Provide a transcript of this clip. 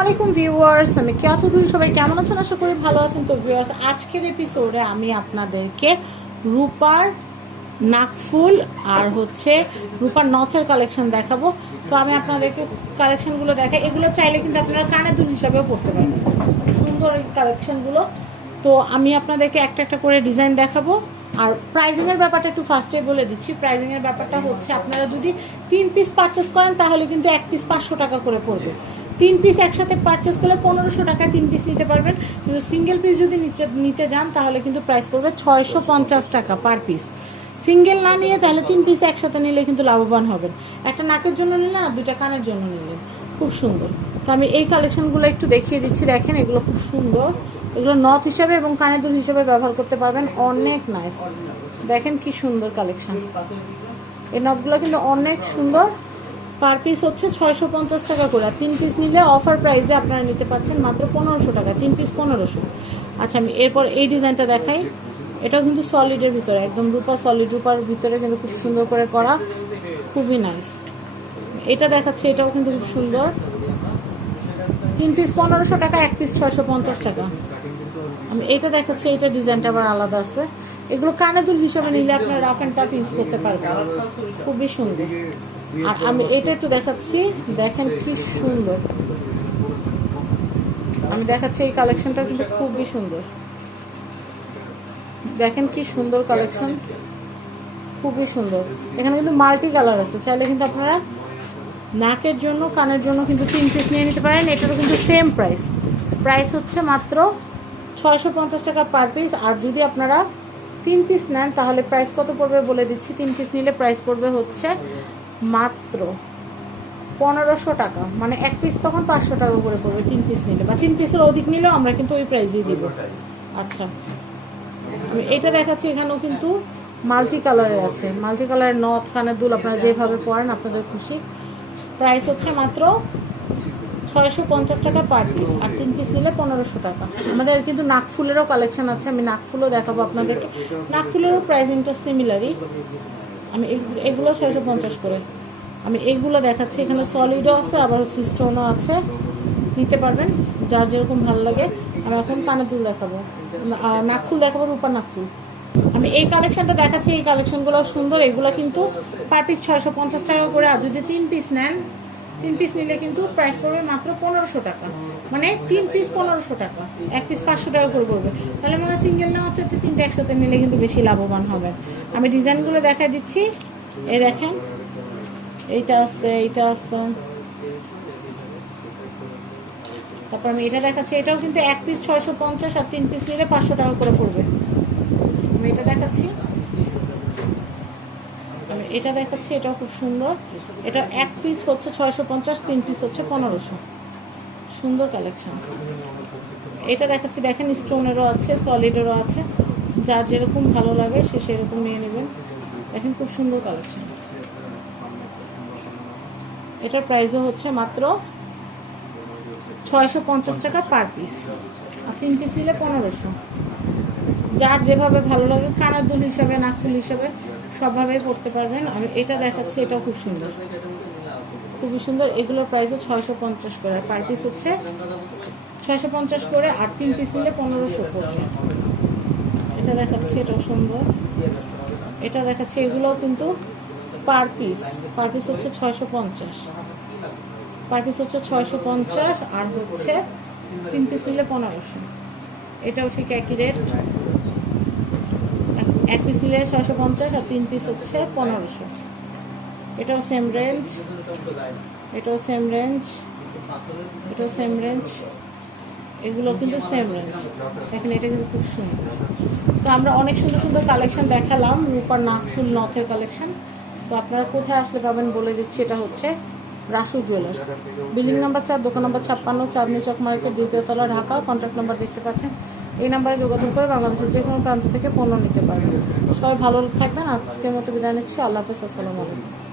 আলাইকুম ভিউয়ার্স, আমি কেয়া চৌধুরী সবাই কেমন আছেন? আশা করি ভালো আছেন। তো ভিউয়ার্স, আজকের এপিসোডে আমি আপনাদেরকে রূপার নাকফুল আর হচ্ছে রূপার নথের কালেকশন দেখাবো। তো আমি আপনাদেরকে কালেকশনগুলো দেখাই। এগুলো চাইলে কিন্তু আপনারা কানে দুল হিসাবেও পড়তে পারবেন সুন্দর এই কালেকশনগুলো তো আমি আপনাদেরকে একটা একটা করে ডিজাইন দেখাবো। আর প্রাইজিং এর ব্যাপারটা একটু ফার্স্টে বলে দিচ্ছি। প্রাইজিং এর ব্যাপারটা হচ্ছে, আপনারা যদি তিন পিস পারচেস করেন, তাহলে কিন্তু এক পিস পাঁচশো টাকা করে পড়বে। তিন পিস একসাথে পারচেস করলে পনেরোশো টাকায় তিন পিস নিতে পারবেন। কিন্তু সিঙ্গেল পিস যদি নিতে যান, তাহলে কিন্তু প্রাইস পড়বে ছয়শো পঞ্চাশ টাকা পার পিস সিঙ্গেল না নিয়ে তাহলে তিন পিস একসাথে নিলে কিন্তু লাভবান হবেন। একটা নাকের জন্য নিলেন আর দুইটা কানের জন্য নিলেন। খুব সুন্দর। তো আমি এই কালেকশনগুলো একটু দেখিয়ে দিচ্ছি। দেখেন, এগুলো খুব সুন্দর। এগুলো নথ হিসাবে এবং কানের দুল হিসাবে ব্যবহার করতে পারবেন। অনেক নাইস দেখেন কি সুন্দর কালেকশন এই নথগুলো কিন্তু অনেক সুন্দর। পার পিস হচ্ছে ছয়শো পঞ্চাশ টাকা করে। তিন পিস নিলে অফার প্রাইসে আপনারা নিতে পারছেন মাত্র পনেরোশো টাকা, তিন পিস পনেরোশো। আচ্ছা আমি এরপর এই ডিজাইনটা দেখাই। এটাও কিন্তু সলিডের ভিতরে, একদম রূপা সলিড রূপার ভিতরে কিন্তু খুব সুন্দর করে করা। খুবই নাইস এটা দেখাচ্ছে, এটাও কিন্তু খুব সুন্দর। তিন পিস পনেরোশো টাকা, এক পিস ছয়শো পঞ্চাশ টাকা। আমি এটা দেখাচ্ছি এটা ডিজাইনটা আবার আলাদা আছে। এগুলো কানে দুল হিসাবে নিলে আপনার রাফ অ্যান্ড টাফ ইউজ করতে পারবেন। খুবই সুন্দর। আর আমি এটা একটু দেখাচ্ছি। দেখেন কি সুন্দর। আমি দেখাচ্ছি এই কালেকশনটা কিন্তু খুবই সুন্দর। দেখেন কি সুন্দর কালেকশন খুবই সুন্দর। এখানে কিন্তু মাল্টি কালার আছে। চাইলে কিন্তু আপনারা নাকের জন্য কানের জন্য কিন্তু তিন পিস নিয়ে নিতে পারেন। এটারও কিন্তু সেম প্রাইস প্রাইস হচ্ছে মাত্র ছয়শো পঞ্চাশ টাকা পার পিস আর যদি আপনারা তিন পিস নেন তাহলে প্রাইস কত পড়বে বলে দিচ্ছি। তিন পিস নিলে প্রাইস পড়বে হচ্ছে মাত্র পনেরোশো টাকা। মানে এক পিস তখন পাঁচশো টাকা করে পড়বে তিন পিস নিলে। বা তিন পিসের অধিক নিলেও আমরা কিন্তু ওই প্রাইসেই দিব। আচ্ছা। আমি এটা দেখাচ্ছি এখানেও কিন্তু মাল্টি কালারের আছে। মাল্টি কালারের নথ কানের দুল আপনারা যেভাবে পড়েন আপনাদের খুশি। প্রাইস হচ্ছে মাত্র ছয়শো পঞ্চাশ টাকা পার পিস আর তিন পিস নিলে পনেরোশো টাকা। আমাদের কিন্তু নাকফুলেরও কালেকশন আছে। আমি নাকফুলও দেখাবো আপনাদেরকে। নাকফুলেরও প্রাইস প্রাইসিংটা সিমিলারই আমি এগ- এগুলো ছয়শো পঞ্চাশ করে। আমি এগুলো দেখাচ্ছি। এখানে সলিডও আছে, আবার হচ্ছে স্টোনও আছে। নিতে পারবেন, যার যেরকম ভালো লাগে। আমি এখন কানের দুল দেখাবো। নাকফুল দেখাবো রূপা নাকফুল আমি এই কালেকশনটা দেখাচ্ছি। এই কালেকশনগুলো সুন্দর। এগুলো কিন্তু পার পিস ছয়শো পঞ্চাশ টাকা করে। আর যদি তিন পিস নেন, তিন পিস নিলে কিন্তু প্রাইস পড়বে মাত্র পনেরোশো টাকা। মানে তিন পিস পনেরোশো টাকা। এক পিস পাঁচশো টাকা করে পড়বে। তাহলে মানে সিঙ্গেল নেওয়া হচ্ছে তিনটে একসাথে নিলে কিন্তু বেশি লাভবান হবে। আমি ডিজাইনগুলো দেখাই দিচ্ছি। এই দেখেন, এইটা আছে এইটা আছে। তারপর আমি এটা দেখাচ্ছি, এটাও কিন্তু এক পিস ছয়শো পঞ্চাশ আর তিন পিস নিলে পাঁচশো টাকা করে পড়বে। আমি এটা দেখাচ্ছি। আমি এটা দেখাচ্ছি, এটাও খুব সুন্দর। এটা এক পিস হচ্ছে ছয়শো পঞ্চাশ, তিন পিস হচ্ছে পনেরোশো। সুন্দর কালেকশন এটা দেখাচ্ছি, দেখেন স্টোনেরও আছে সলিডেরও আছে। যার যেরকম ভালো লাগে, সে সেরকম নিয়ে নেবেন দেখেন খুব সুন্দর কালেকশন এটার প্রাইসও হচ্ছে মাত্র ছয়শো পঞ্চাশ টাকা পার পিস আর তিন পিস নিলে পনেরোশো। যার যেভাবে ভালো লাগে, কানের দুল হিসাবে নাকফুল হিসাবে, সবভাবেই পড়তে পারবেন। আমি এটা দেখাচ্ছি, এটাও খুব সুন্দর। খুবই সুন্দর। এগুলোর প্রাইসও ছয়শো পঞ্চাশ করে। পার পিস হচ্ছে ছয়শো পঞ্চাশ করে আর তিন পিস নিলে পনেরোশো পড়বে এটা দেখাচ্ছি, এটাও সুন্দর। এটা দেখাচ্ছি, এগুলোও কিন্তু পার পিস পার পিস হচ্ছে ছয়শো পঞ্চাশ। পার পিস হচ্ছে ছয়শো পঞ্চাশ আর হচ্ছে তিন পিস নিলে পনেরোশো। এটাও ঠিক একই রেট এক পিস নিলে ছয়শো পঞ্চাশ আর তিন পিস হচ্ছে পনেরোশো। এটাও সেম রেঞ্জ এটাও সেম রেঞ্জ এটাও সেম রেঞ্জ এগুলো কিন্তু সেম রেঞ্জ দেখেন, এটা কিন্তু খুব সুন্দর। তো আমরা অনেক সুন্দর সুন্দর কালেকশন দেখালাম, রূপার নাকফুল নথের কালেকশন তো আপনারা কোথায় আসলে পাবেন বলে দিচ্ছি, এটা হচ্ছে রাসু জুয়েলার্স বিল্ডিং নাম্বার চার, দোকান নম্বর ছাপ্পান্ন, চাঁদনি চক মার্কেট দ্বিতীয়তলা ঢাকা। কন্ট্যাক্ট নাম্বার দেখতে পাচ্ছেন। এই নাম্বারে যোগাযোগ করে বাংলাদেশের যে কোনো প্রান্ত থেকে পণ্য নিতে পারবেন। সবাই ভালো থাকবেন। আজকের মতো বিদায় নিচ্ছি। আল্লাহ হাফেজ। আসসালামু আলাইকুম।